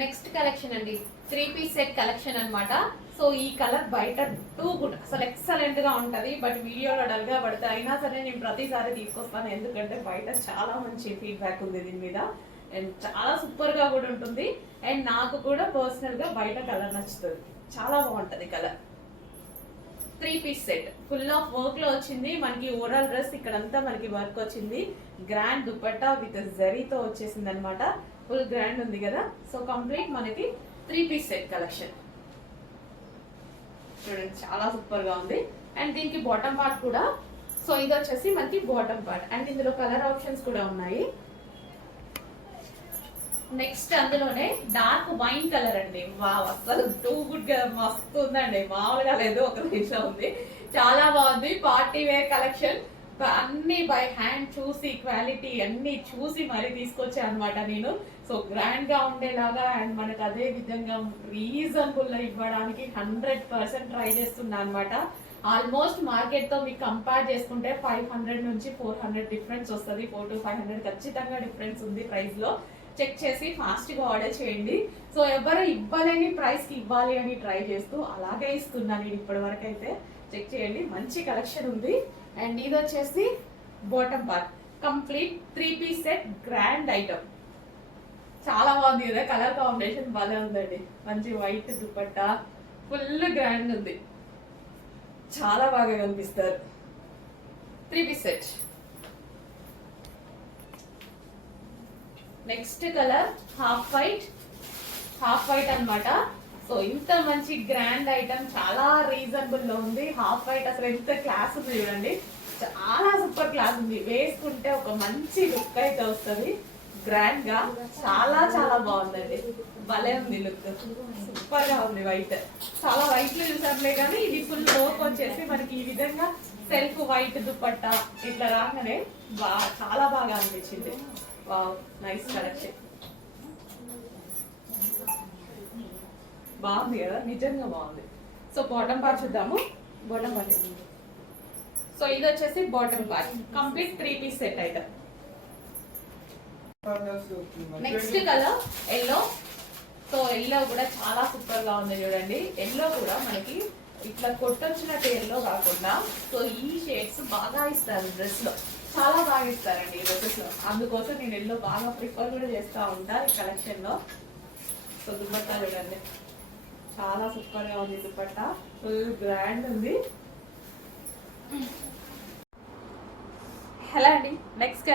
Next collection అండి 3 piece set collection అన్నమాట. So ఈ కలర్ బయట టూ గుడ్ అసలు ఎక్సలెంట్ గా ఉంటది. బట్ వీడియోలో డల్ గా పడితే అయినా సరే నేను ప్రతిసారి తీసుకొస్తాను, ఎందుకంటే బయట చాలా మంచి ఫీడ్బ్యాక్ ఉంది దీని మీద అండ్ చాలా సూపర్ గా కూడా ఉంటుంది. అండ్ నాకు కూడా పర్సనల్ గా బయట కలర్ నచ్చుతుంది, చాలా బాగుంటది colour. 3 piece set full of work లో వచ్చింది మనకి. ఓవరాల్ డ్రెస్ ఇక్కడంతా మనకి వర్క్ వచ్చింది. గ్రాండ్ దుపట్టా విత్ జరీతో వచ్చేసింది అనమాట. ఫుల్ గ్రాండ్ ఉంది కదా. సో కంప్లీట్ మనకి 3 పీస్ సెట్ కలెక్షన్ చూడండి, చాలా సూపర్ గా ఉంది. అండ్ దీనికి బాటమ్ పార్ట్ కూడా, సో ఇది వచ్చేసి మనకి బాటమ్ పార్ట్ అండ్ ఇందులో కలర్ ఆప్షన్స్ కూడా ఉన్నాయి. నెక్స్ట్ అందులోనే డార్క్ వైన్ కలర్ అండి. వావ్, అసలు టూ గుడ్ గా మస్తు ఉందండి, మామూలుగా లేదు, ఒక రేంజ్లో ఉంది, చాలా బాగుంది. పార్టీ వేర్ కలెక్షన్ అన్ని బై హ్యాండ్ చూసి క్వాలిటీ అన్ని చూసి మరీ తీసుకొచ్చా అనమాట నేను. సో గ్రాండ్ గా ఉండేలాగా అండ్ మనకు అదే విధంగా రీజనబుల్ ఇవ్వడానికి 100% ట్రై చేస్తున్నా అనమాట. ఆల్మోస్ట్ మార్కెట్ తో మీకు కంపేర్ చేసుకుంటే 500 నుంచి 400 డిఫరెన్స్ వస్తుంది. 400 to 500 ఖచ్చితంగా డిఫరెన్స్ ఉంది ప్రైస్ లో. చెక్ చేసి ఫాస్ట్ గా ఆర్డర్ చేయండి. సో ఎవరు ఇవ్వలేని ప్రైస్ కి ఇవ్వాలి అని ట్రై చేస్తూ అలాగే ఇస్తున్నాను నేను ఇప్పటి వరకు అయితే. చెక్ చేయండి, మంచి కలెక్షన్ ఉంది. అండ్ ఇది వచ్చేసి bottom part complete 3 piece set grand item, చాలా బాగుంది కదా. కలర్ కాంబినేషన్ బాగా ఉందండి, మంచి వైట్ దుపట్టా, ఫుల్ గ్రాండ్ ఉంది, చాలా బాగా కనిపిస్తారు. 3 piece set. Next colour half white అన్నమాట. సో ఇంత మంచి గ్రాండ్ ఐటమ్ చాలా రీజనబుల్ లో ఉంది. హాఫ్ వైట్ అసలు ఎంత క్లాస్ ఉంది చూడండి, చాలా సూపర్ క్లాస్ ఉంది. వేసుకుంటే ఒక మంచి లుక్ అయితే వస్తుంది గ్రాండ్ గా, చాలా చాలా బాగుందండి, భలే ఉంది లుక్, సూపర్ గా ఉంది. వైట్ చాలా వైట్ లో చూసారులే కానీ ఇది ఫుల్ వర్క్ వచ్చేసి మనకి ఈ విధంగా సెల్ఫ్ వైట్ దుపట్టా ఇట్లా రాగానే చాలా బాగా అనిపించింది. వావ్, నైస్ కలెక్షన్, బాగుంది కదా, నిజంగా బాగుంది. సో బాటమ్ పార్ట్ చూద్దాము. బాటమ్ పార్ట్, సో ఇది వచ్చేసి bottom part complete 3 piece set item. Next colour yellow. So yellow కూడా చాలా సూపర్ గా ఉంది చూడండి. ఎల్లో కూడా మనకి ఇట్లా కొట్టొచ్చినట్టు ఎల్లో కాకుండా సో ఈ షేడ్స్ బాగా ఇస్తారు డ్రెస్ లో, చాలా బాగా ఇస్తారండి ఈ డ్రెస్సెస్ లో. అందుకోసం నేను ఎల్లో బాగా ప్రిఫర్ కూడా చేస్తూ ఉంటా ఈ కలెక్షన్ లో. సో దుపట్టా చూడండి, చాలా సూపర్ గా ఉంది దుపట్టా, ఫుల్ గ్రాండ్ ఉంది. హలో అండి, నెక్స్ట్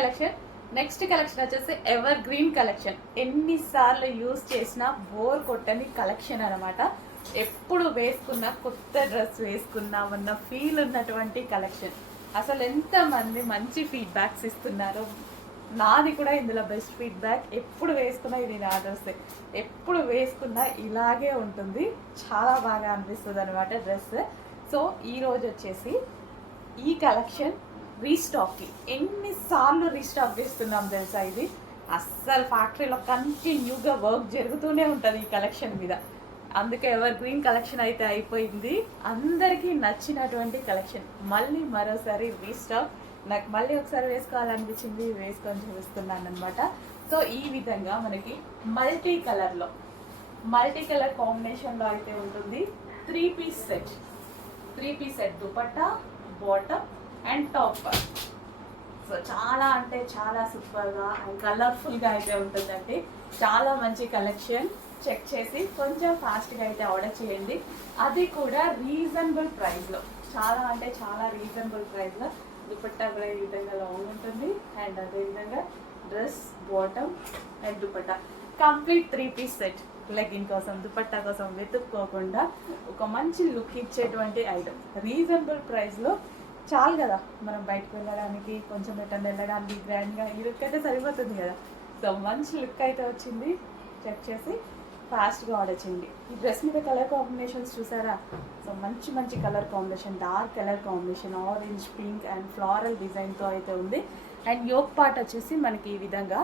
కలెక్షన్ వచ్చేసి ఎవర్ గ్రీన్ కలెక్షన్. ఎన్నిసార్లు యూజ్ చేసినా బోర్ కొట్టని కలెక్షన్ అనమాట. ఎప్పుడు వేసుకున్నా కొత్త డ్రెస్ వేసుకున్నామన్న ఫీల్ ఉన్నటువంటి కలెక్షన్. అసలు ఎంతమంది మంచి ఫీడ్బ్యాక్స్ ఇస్తున్నారు, నాది కూడా ఇందులో బెస్ట్ ఫీడ్బ్యాక్. ఎప్పుడు వేసుకున్నా ఇది నా డ్రెస్, ఎప్పుడు వేసుకున్నా ఇలాగే ఉంటుంది, చాలా బాగా అనిపిస్తుంది అనమాట డ్రెస్. సో ఈరోజు వచ్చేసి ఈ కలెక్షన్ రీస్టాకింగ్, ఎన్నిసార్లు రీస్టాక్ చేస్తున్నాం తెలుసా. ఇది అస్సలు ఫ్యాక్టరీలో కంటిన్యూగా వర్క్ జరుగుతూనే ఉంటుంది ఈ కలెక్షన్ మీద. అందుకే ఎవర్ గ్రీన్ కలెక్షన్ అయితే అయిపోయింది, అందరికీ నచ్చినటువంటి కలెక్షన్ మళ్ళీ మరోసారి రీస్టాక్. నాకు మళ్ళీ ఒకసారి వేసుకోవాలనిపించింది, వేసుకొని చూపిస్తున్నాను అనమాట. సో ఈ విధంగా మనకి మల్టీ కలర్ కాంబినేషన్లో అయితే ఉంటుంది. 3 piece set dupatta, bottom and top. So చాలా అంటే చాలా సూపర్గా అండ్ కలర్ఫుల్గా అయితే ఉంటుందండి. చాలా మంచి కలెక్షన్. చెక్ చేసి కొంచెం ఫాస్ట్గా అయితే ఆర్డర్ చేయండి, అది కూడా రీజనబుల్ ప్రైస్లో, చాలా అంటే చాలా రీజనబుల్ ప్రైస్లో. దుపట్టా కూడా ఈ విధంగా లాంగ్ ఉంటుంది అండ్ అదేవిధంగా dress, bottom and dupatta complete 3 piece set. Legging కోసం, దుపట్టా కోసం వెతుక్కోకుండా ఒక మంచి లుక్ ఇచ్చేటువంటి ఐటమ్ రీజనబుల్ ప్రైస్లో. చాలు కదా మనం బయటకు వెళ్ళడానికి, కొంచెం ఎటన్నా వెళ్ళడానికి గ్రాండ్గా ఈ లుక్ అయితే సరిపోతుంది కదా. సో మంచి లుక్ అయితే వచ్చింది. చెక్ చేసి ఫాస్ట్గా ఆర్డర్ చేయండి. ఈ డ్రెస్ మీద కలర్ కాంబినేషన్స్ చూసారా. సో మంచి మంచి colour combination, dark colour combination, orange, pink and floral డిజైన్తో అయితే ఉంది. అండ్ యోక్ పార్ట్ వచ్చేసి మనకి ఈ విధంగా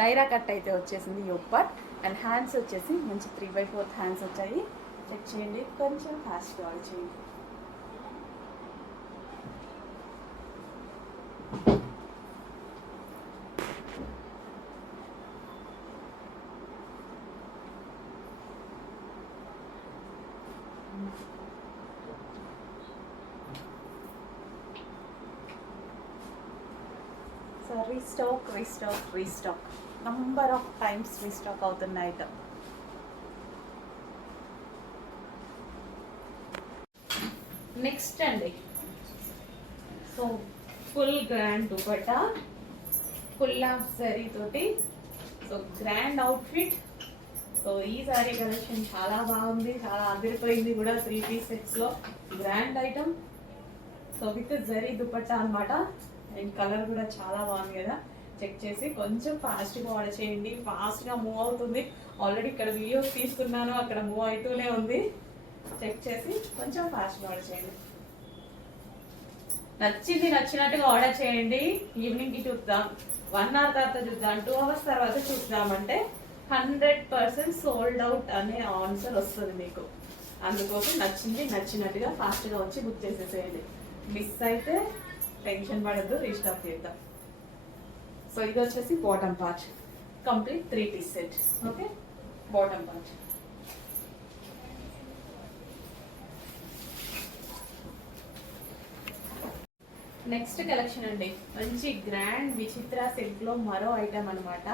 నైరా కట్ అయితే వచ్చేసింది యోక్ పార్ట్. అండ్ హ్యాండ్స్ వచ్చేసి మంచి 3/4 హ్యాండ్స్ వచ్చాయి. చెక్ చేయండి, కొంచెం ఫాస్ట్గా ఆర్డర్ చేయండి. Restock number of times restock అవుతున్న ఐటమ్. నెక్స్ట్ అండి, so full grand dupatta, full of zari తోటి, సో గ్రాండ్ అవుట్ఫిట్. సో ఈ సారీ కలెక్షన్ చాలా బాగుంది, చాలా అదిరిపోయింది కూడా. 3 పీస్ సెట్స్ లో grand item. So with zari dupatta అనమాట. అండ్ కలర్ కూడా చాలా బాగుంది కదా. చెక్ చేసి కొంచెం ఫాస్ట్గా ఆర్డర్ చేయండి, ఫాస్ట్గా మూవ్ అవుతుంది. ఆల్రెడీ ఇక్కడ వీడియోస్ తీసుకున్నాను, అక్కడ మూవ్ అవుతూనే ఉంది. చెక్ చేసి కొంచెం ఫాస్ట్గా ఆర్డర్ చేయండి. నచ్చింది నచ్చినట్టుగా ఆర్డర్ చేయండి. ఈవినింగ్కి చూద్దాం, 1 hour తర్వాత చూద్దాం, 2 hours తర్వాత చూద్దామంటే 100% సోల్డ్ అవుట్ అనే ఆన్సర్ వస్తుంది మీకు. అందుకోసం నచ్చింది నచ్చినట్టుగా ఫాస్ట్గా వచ్చి బుక్ చేసేసేయండి. మిస్ అయితే టెన్షన్ పడద్దు, రీస్టాక్ చేద్దాం. సో ఇది వచ్చేసి bottom part, complete 3 piece set. Okay, bottom part. Next collection అండి, మంచి గ్రాండ్ విచిత్ర సిల్క్ లో మరో ఐటమ్ అనమాట.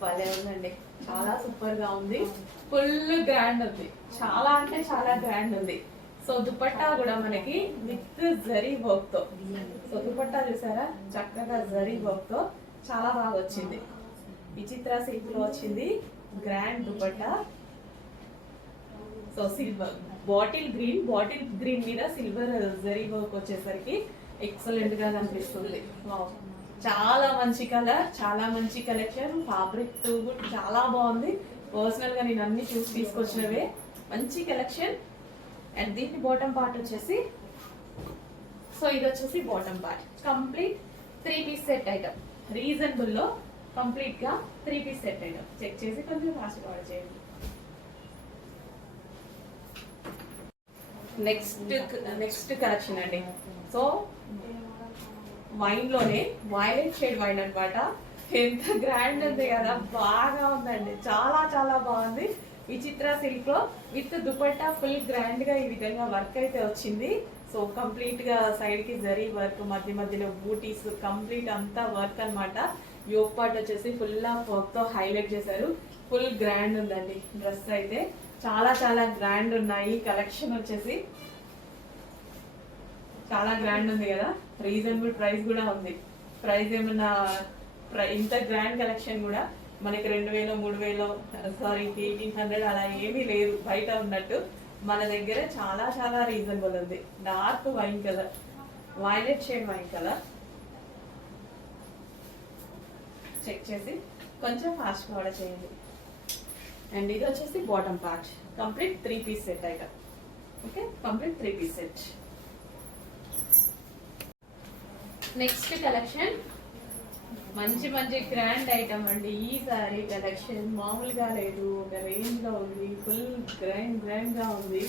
భలే ఉందండి, చాలా సూపర్ గా ఉంది. ఫుల్ గ్రాండ్ ఉంది, చాలా అంటే చాలా గ్రాండ్ ఉంది. సో దుపట్టా కూడా మనకి విత్ జరీ వర్క్ తో. సో దుపట్టా చూసారా, చక్కగా జరీ వర్క్ తో చాలా బాగా వచ్చింది. విచిత్ర సిల్క్ లో వచ్చింది grand dupatta. So silver bottle green మీద సిల్వర్ జరీ వర్క్ వచ్చేసరికి ఎక్సలెంట్ గా కనిపిస్తుంది. చాలా మంచి కలర్, చాలా మంచి కలెక్షన్. ఫ్యాబ్రిక్ చాలా బాగుంది. పర్సనల్ గా నేను అన్ని చూసి తీసుకొచ్చినవే. మంచి కలెక్షన్. అండ్ దీని బాటమ్ పార్ట్ వచ్చేసి, సో ఇది వచ్చేసి bottom part, complete 3 piece set item. Reasonable లో కంప్లీట్ గా 3 పీస్ సెట్ ఐటమ్. చెక్ చేసి కొంచెం ఫాస్ట్ ఆర్డర్ చేయండి. నెక్స్ట్ కలెక్షన్ అండి, సో వైన్ లోనే వైలెట్ షేడ్ వైన్ అనమాట. ఎంత గ్రాండ్ ఉంది కదా, బాగా ఉందండి, చాలా చాలా బాగుంది. విచిత్ర సిల్క్ లో విత్ దుపట్టా ఫుల్ గ్రాండ్ గా ఈ విధంగా వర్క్ అయితే వచ్చింది. సో కంప్లీట్ గా సైడ్ కి జరీ వర్క్, మధ్య మధ్యలో బూటీస్, కంప్లీట్ అంతా వర్క్ అనమాట. యోక్ పార్ట్ వచ్చేసి ఫుల్ ఆఫ్ వర్క్ తో హైలైట్ చేశారు. ఫుల్ గ్రాండ్ ఉందండి డ్రెస్ అయితే, చాలా చాలా గ్రాండ్ ఉన్నాయి. కలెక్షన్ వచ్చేసి చాలా గ్రాండ్ ఉంది కదా. రీజనబుల్ ప్రైస్ కూడా ఉంది. ప్రైస్ ఏమన్నా ఇంత గ్రాండ్ కలెక్షన్ కూడా మనకి 2000, 3000, సారీ 1800 అలా ఏమీ లేదు బయట ఉన్నట్టు. మన దగ్గర చాలా చాలా రీజనబుల్ ఉంది. Dark wine colour, violet shade wine colour. Check చేసి కొంచెం ఫాస్ట్ ఆర్డర్ చేయండి. అండ్ ఇది వచ్చేసి bottom part, complete 3 piece set item. Okay, complete 3 piece set. Next collection మంచి మంచి గ్రాండ్ ఐటమ్ అండి. ఈ సారీ కలెక్షన్ మామూలుగా లేదు, ఒక రేంజ్ లో ఉంది. ఫుల్ గ్రాండ్ గా ఉంది.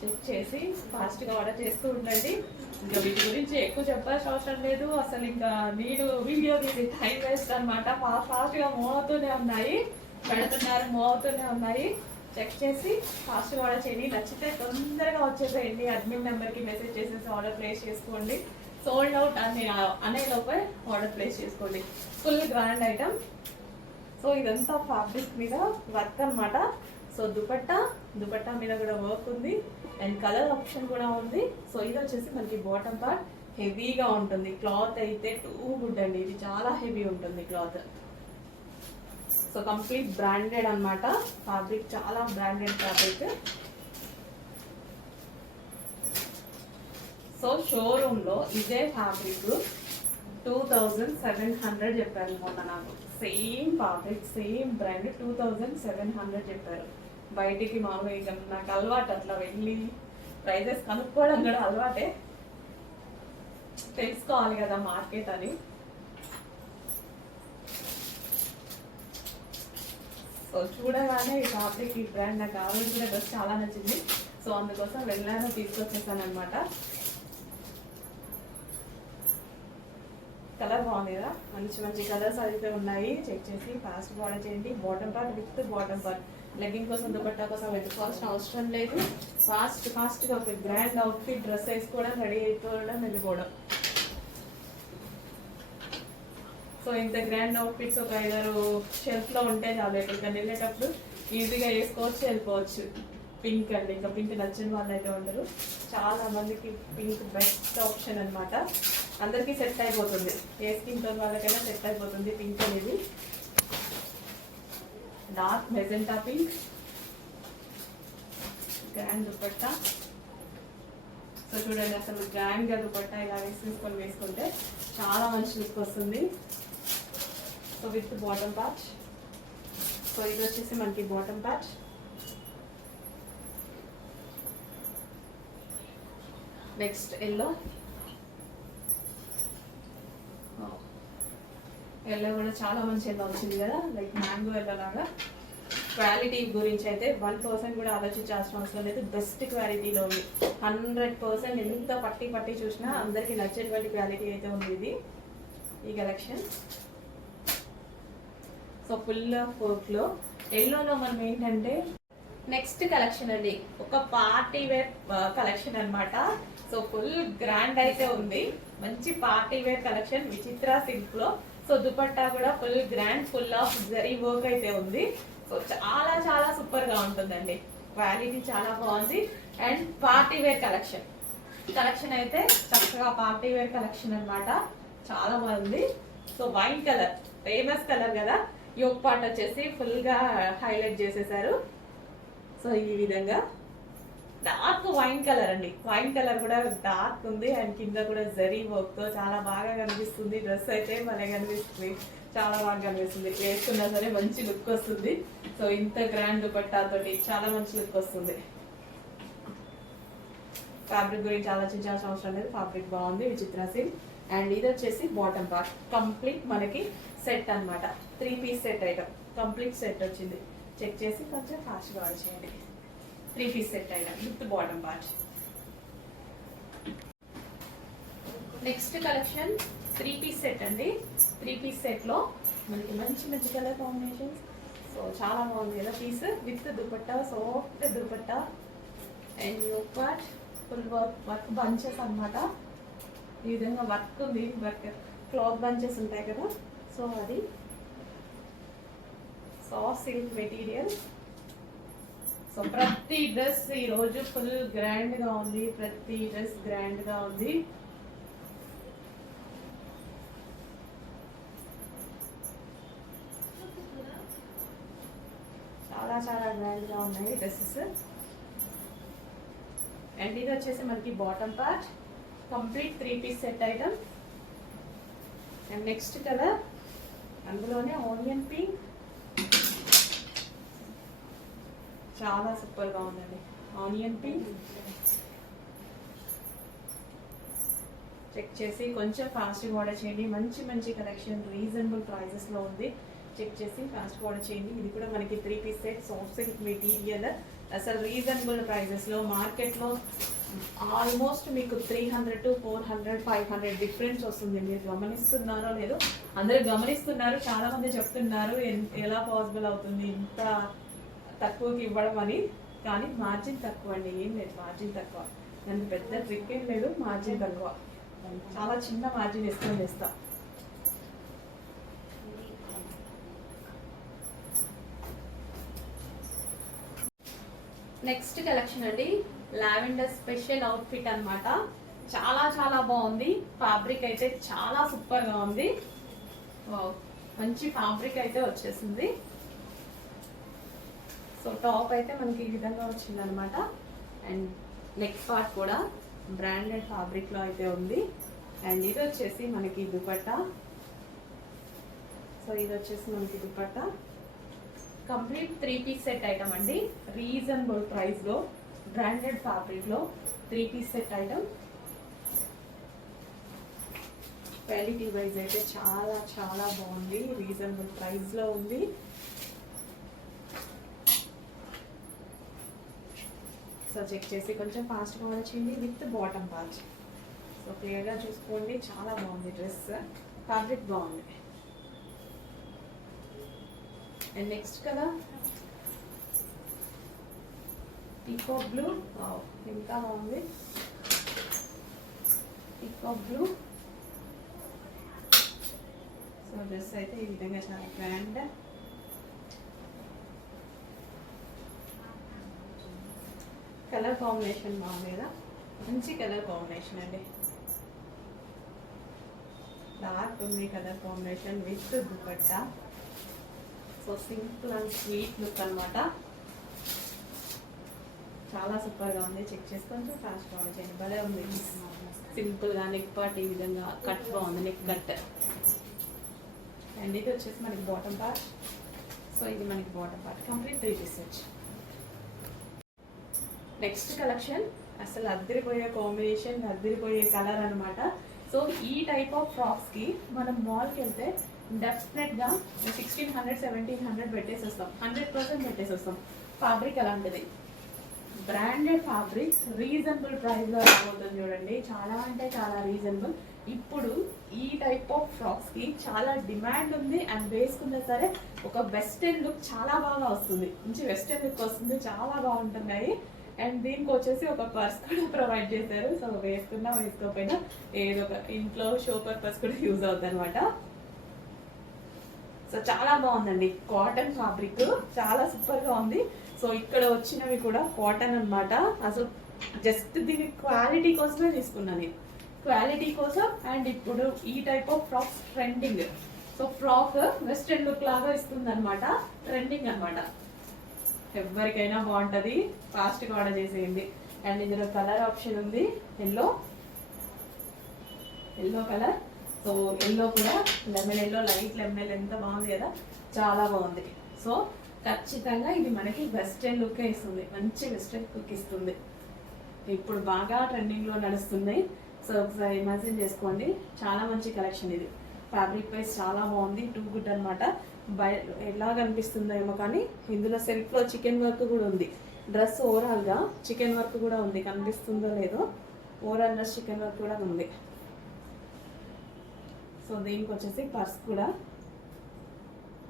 చెక్ చేసి ఫాస్ట్ గా ఆర్డర్ చేస్తూ ఉండండి. ఇంకా వీటి గురించి ఎక్కువ చెప్పాల్సిన అవసరం లేదు. అసలు ఇంకా నేను వీడియో తీసి టైం వేస్ట్ అనమాట. ఫాస్ట్ గా మూవ్ అవుతూనే ఉన్నాయి, పెడుతున్నారు, మూవ్ అవుతూనే ఉన్నాయి. చెక్ చేసి ఫాస్ట్ గా ఆర్డర్ చేయండి. నచ్చితే తొందరగా వచ్చేసేయండి. అడ్మిన్ నెంబర్ కి మెసేజ్ చేసేసి ఆర్డర్ ప్లేస్ చేసుకోండి. సోల్డ్ అవుట్ అనే లోపే ఆర్డర్ ప్లేస్ చేసుకోండి. Full grand item. సో ఇదంతా ఫ్యాబ్రిక్ మీద వర్క్ అనమాట. సో దుపట్టా మీద కూడా వర్క్ ఉంది. అండ్ కలర్ ఆప్షన్ కూడా ఉంది. సో ఇది వచ్చేసి మనకి బాటమ్ పార్ట్ హెవీగా ఉంటుంది. క్లాత్ అయితే టూ గుడ్ అండి, ఇది చాలా హెవీ ఉంటుంది క్లాత్. సో కంప్లీట్ బ్రాండెడ్ అనమాట. ఫ్యాబ్రిక్ చాలా బ్రాండెడ్ ఫ్యాబ్రిక్. సో షోరూమ్ లో ఇదే ఫ్యాబ్రిక్ 2700 చెప్పారు మొన్న నాకు. సేమ్ ఫ్యాబ్రిక్, సేమ్ బ్రాండ్ 2700 చెప్పారు. బయటికి మామూలుగా నాకు అలవాటు అట్లా వెళ్ళి ప్రైజెస్ కనుక్కోవడం కూడా అలవాటే, తెలుసుకోవాలి కదా మార్కెట్ అని. సో చూడగానే ఈ ఫ్యాబ్రిక్, ఈ బ్రాండ్ నాకు కావాల్సిన డ్రెస్ చాలా నచ్చింది. సో అందుకోసం వెళ్ళాను, తీసుకొచ్చేసాను అనమాట. కలర్ బాగుంది కదా, మంచి మంచి కలర్స్ అయితే ఉన్నాయి. చెక్ చేసి ఫాస్ట్ ఆర్డర్ చేయండి. Bottom part with bottom part. Legging కోసం, దుపట్టా కోసం వెతుకోవాల్సిన అవసరం లేదు. ఫాస్ట్గా ఒక గ్రాండ్ అవుట్ఫిట్ డ్రెస్ వేసుకోవడం, రెడీ అయిపోవడం, వెళ్ళిపోవడం. సో ఇంత గ్రాండ్ అవుట్ఫిట్స్ ఒక 5-6 షెల్ఫ్లో ఉంటే చాలు, ఎక్కడికైనా వెళ్ళేటప్పుడు ఈజీగా వేసుకోవచ్చు, వెళ్ళిపోవచ్చు. పింక్ అండి, ఇంకా పింక్ నచ్చిన వాళ్ళు అయితే ఉండరు. చాలా మందికి పింక్ బెస్ట్ ఆప్షన్ అనమాట. అందరికీ సెట్ అయిపోతుంది, ఏ స్కిన్ టోన్ వాళ్ళకైనా సెట్ అయిపోతుంది పింక్ అనేది. Dark magenta pink, grand dupatta. So చూడండి, అసలు గ్రాండ్గా దుపట్టా ఇలా వేసుకుంటే చాలా మంచి లుక్ వస్తుంది. So with bottom patch. So ఇది వచ్చేసి మనకి bottom patch. Next yellow. Yellow కూడా చాలా మంచి ఎల్లో వచ్చింది కదా, లైక్ మ్యాంగో ఎల్లో లాగా. క్వాలిటీ గురించి అయితే 1% కూడా ఆలోచించాల్సిన అవసరం లేదు. బెస్ట్ క్వాలిటీలో ఉంది 100%. ఎంత పట్టి చూసినా అందరికీ నచ్చేటువంటి క్వాలిటీ అయితే ఉంది ఇది ఈ కలెక్షన్. సో ఫుల్ ఆఫ్ వర్క్లో ఎల్లోలో మనం ఏంటంటే నెక్స్ట్ కలెక్షన్ అండి, ఒక పార్టీ వేర్ కలెక్షన్ అనమాట. సో ఫుల్ గ్రాండ్ అయితే ఉంది, మంచి పార్టీ వేర్ కలెక్షన్ విచిత్ర సిల్క్ లో. సో దుపట్టా కూడా full grand, full of zari work అయితే ఉంది. సో చాలా చాలా సూపర్ గా ఉంటుందండి, క్వాలిటీ చాలా బాగుంది. అండ్ పార్టీ వేర్ కలెక్షన్ అయితే చక్కగా పార్టీ వేర్ కలెక్షన్ అనమాట, చాలా బాగుంది. So wine colour, famous colour కదా, యోగ్ పార్ట్ వచ్చేసి ఫుల్ గా హైలైట్ చేసేసారు. సో ఈ విధంగా డార్క్ వైన్ కలర్ అండి, వైన్ కలర్ కూడా డార్క్ ఉంది. అండ్ కింద కూడా జరీ వర్క్ తో చాలా బాగా కనిపిస్తుంది. డ్రెస్ అయితే భలే కనిపిస్తుంది, చాలా బాగా కనిపిస్తుంది. వేసుకున్నా సరే మంచి లుక్ వస్తుంది. సో ఇంత గ్రాండ్ దుపట్టాతోటి చాలా మంచి లుక్ వస్తుంది. ఫ్యాబ్రిక్ గురించి ఆలోచించాల్సిన అవసరం లేదు, ఫ్యాబ్రిక్ బాగుంది, విచిత్ర సిల్క్. అండ్ ఇది వచ్చేసి బాటమ్ పార్ట్, కంప్లీట్ మనకి సెట్ అనమాట. 3 piece set item, complete set వచ్చింది. చెక్ చేసి కొంచెం ఫాస్ట్గా ఆర్డర్ చేయండి. 3 piece set item with bottom part. Next collection 3 piece set అండి. 3 పీస్ సెట్ లో మనకి మంచి మంచి కలర్ కాంబినేషన్స్. సో చాలా బాగుంది కదా piece, with dupatta, soft dupatta. And yoke part full work bunches అనమాట. ఈ విధంగా వర్క్ ఉంది, వర్క్ క్లాత్ బంచెస్ ఉంటాయి కదా, సో అది సాఫ్ట్ సిల్క్ మెటీరియల్. సో ప్రతి డ్రెస్ ఈ రోజు ఫుల్ గ్రాండ్ గా ఉంది, ప్రతి డ్రెస్ గ్రాండ్ గా ఉంది. చాలా చాలా గ్రాండ్ గా ఉన్నాయి డ్రెస్సెస్. అండ్ ఇది వచ్చేసి మనకి bottom part, complete 3 piece set item. And next colour, అందులోనే ఆనియన్ పింక్, చాలా సూపర్ గా ఉందండి ఆనియన్ పింక్. చెక్ చేసి కొంచెం ఫాస్ట్ ఆర్డర్ చేయండి, మంచి మంచి కలెక్షన్ రీజనబుల్ ప్రైజెస్ లో ఉంది. చెక్ చేసి ఫాస్ట్ ఆర్డర్ చేయండి. ఇది కూడా మనకి 3 piece set, soft silk material, అసలు రీజనబుల్ ప్రైజెస్ లో. మార్కెట్ లో ఆల్మోస్ట్ మీకు 300 to 400, 500 డిఫరెన్స్ వస్తుంది. మీరు గమనిస్తున్నారో లేదో, అందరూ గమనిస్తున్నారు, చాలా మంది చెప్తున్నారు ఎలా పాసిబుల్ అవుతుంది ఇంత తక్కువకి ఇవ్వడం అని. కానీ మార్జిన్ తక్కువ అండి, ఏం లేదు మార్జిన్ తక్కువ, దానికి పెద్ద ట్రిక్ ఏం లేదు, మార్జిన్ తక్కువ, చాలా చిన్న మార్జిన్ ఇస్తా. నెక్స్ట్ కలెక్షన్ అండి, లావెండర్ స్పెషల్ అవుట్ఫిట్ అన్నమాట. చాలా చాలా బాగుంది, ఫ్యాబ్రిక్ అయితే చాలా సూపర్ గా ఉంది. మంచి ఫ్యాబ్రిక్ అయితే వచ్చేసింది. సో టాప్ అయితే మనకి ఈ విధంగా వచ్చింది అనమాట. అండ్ నెక్ పార్ట్ కూడా బ్రాండెడ్ ఫ్యాబ్రిక్ లో అయితే ఉంది. అండ్ ఇది వచ్చేసి మనకి దుపట్టా. సో ఇది వచ్చేసి మనకి dupatta, complete 3 piece set item అండి, రీజనబుల్ ప్రైస్ లో, బ్రాండెడ్ ఫ్యాబ్రిక్ లో 3 piece set item. Quality wise అయితే చాలా చాలా బాగుంది, రీజనబుల్ ప్రైస్ లో ఉంది. సో చెక్ చేసి కొంచెం ఫాస్ట్గా వచ్చేయండి. విత్ బాటమ్ పార్ట్, సో క్లియర్గా చూసుకోండి, చాలా బాగుంది డ్రెస్, ఫ్యాబ్రిక్ బాగుంది. And next colour peacock blue, ఇంకా బాగుంది పీకాక్ బ్లూ. సో డ్రెస్ అయితే ఈ విధంగా చాలా గ్రాండ్. కలర్ కాంబినేషన్ బాగుంది కదా, మంచి కలర్ కాంబినేషన్ అండి. డార్క్ ఉంది colour combination with dupatta. So simple and sweet look అనమాట. చాలా సూపర్గా ఉంది. చెక్ చేసుకొని ఫాస్ట్ ఆర్డర్ చేయండి. భలే ఉంది. సింపుల్గా నెక్ పార్ట్ ఈ విధంగా కట్ బాగుంది, నెక్ కట్. అండ్ ఇది వచ్చేసి మనకి బాటమ్ పార్ట్. సో ఇది మనకి bottom part complete 3 pieces. Next collection అసలు అద్దరిపోయే కాంబినేషన్, అద్దరిపోయే కలర్ అనమాట. సో ఈ టైప్ ఆఫ్ ఫ్రాక్స్కి మనం మాల్కి వెళ్తే డెఫినెట్గా 1600 1700 పెట్టేసేస్తాం, 100% పెట్టేసేస్తాం. ఫ్యాబ్రిక్ అలాంటిది, బ్రాండెడ్ ఫ్యాబ్రిక్, రీజనబుల్ ప్రైస్లో రాబోతుంది చూడండి. చాలా అంటే చాలా రీజనబుల్. ఇప్పుడు ఈ టైప్ ఆఫ్ ఫ్రాక్స్కి చాలా డిమాండ్ ఉంది. అండ్ వేసుకున్నా సరే ఒక వెస్టర్న్ లుక్ చాలా బాగా వస్తుంది, మంచి వెస్టర్న్ లుక్ వస్తుంది, చాలా బాగుంటున్నాయి. అండ్ దీనికి వచ్చేసి ఒక పర్స్ కూడా ప్రొవైడ్ చేశారు. సో వేసుకున్నా వేసుకోకపోయినా ఏదో ఒక ఇంట్లో షో పర్పస్ కూడా యూజ్ అవుతుంది అనమాట. సో చాలా బాగుందండి. కాటన్ ఫ్యాబ్రిక్ చాలా సూపర్గా ఉంది. సో ఇక్కడ వచ్చినవి కూడా కాటన్ అనమాట. అసలు జస్ట్ దీని క్వాలిటీ కోసమే తీసుకున్నాను, క్వాలిటీ కోసం. అండ్ ఇప్పుడు ఈ type of frocks trending. So frock western look లాగా ఇస్తుంది అనమాట, ట్రెండింగ్ అనమాట. ఎవరికైనా బాగుంటుంది, ఫాస్ట్గా ఆర్డర్ చేసేయండి. అండ్ ఇందులో కలర్ ఆప్షన్ ఉంది, ఎల్లో కలర్. సో ఎల్లో కూడా lemon yellow, light lemon yellow, ఎంత బాగుంది కదా, చాలా బాగుంది. సో ఖచ్చితంగా ఇది మనకి వెస్ట్రన్ లుక్ ఇస్తుంది, మంచి వెస్ట్రన్ లుక్ ఇస్తుంది. ఇప్పుడు బాగా ట్రెండింగ్లో నడుస్తున్నాయి. సో ఒకసారి ఇమాజిన్ చేసుకోండి, చాలా మంచి కలెక్షన్ ఇది. ఫ్యాబ్రిక్ వైజ్ చాలా బాగుంది, టూ గుడ్ అనమాట. ఎలా కనిపిస్తుందో ఏమో కానీ ఇందులో సెల్ఫ్లో చికెన్ వర్క్ కూడా ఉంది. డ్రెస్ ఓవరాల్గా చికెన్ వర్క్ కూడా ఉంది, కనిపిస్తుందో లేదో, ఓవరాల్ డ్రెస్ చికెన్ వర్క్ కూడా ఉంది. సో దీనికి వచ్చేసి పర్స్ కూడా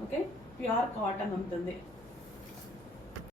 ఓకే ప్యూర్ కాటన్ ఉంటుంది.